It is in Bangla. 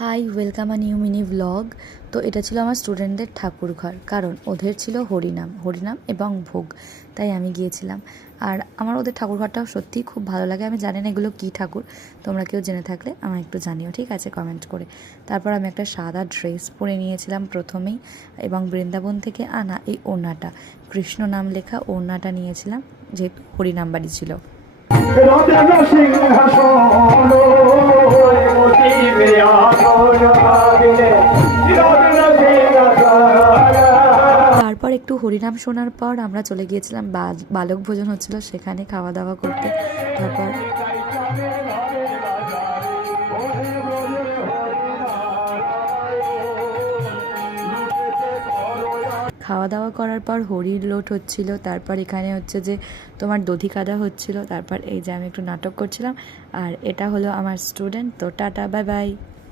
Hi welcome new mini blog. তো এটা ছিল আমার স্টুডেন্টদের ঠাকুর ঘর, কারণ ওদের ছিল হরিনাম এবং ভোগ, তাই আমি গিয়েছিলাম। আর আমার ওদের ঠাকুর ঘরটাও সত্যিই খুব ভালো লাগে। আমি জানি না এগুলো কী ঠাকুর, তোমরা কেউ জেনে থাকলে আমায় একটু জানিও, ঠিক আছে, কমেন্ট করে। তারপর আমি একটা সাদা ড্রেস পরে নিয়েছিলাম প্রথমেই, এবং বৃন্দাবন থেকে আনা এই ওড়নাটা, কৃষ্ণ নাম লেখা ওড়নাটা নিয়েছিলাম, যেহেতু হরিনাম বাড়ি ছিল। তারপর একটু হরিনাম শোনার পর আমরা চলে গিয়েছিলাম, বালক ভোজন হচ্ছিল সেখানে খাওয়া দাওয়া করতে। তারপর খাওয়া দাওয়া করার পর হরির লোট হচ্ছিল। তারপর এখানে হচ্ছে যে তোমার দধি কাদা হচ্ছিল। তারপর এই যে আমি একটু নাটক করছিলাম। আর এটা হলো আমার স্টুডেন্ট। তো টাটা, বাই বাই।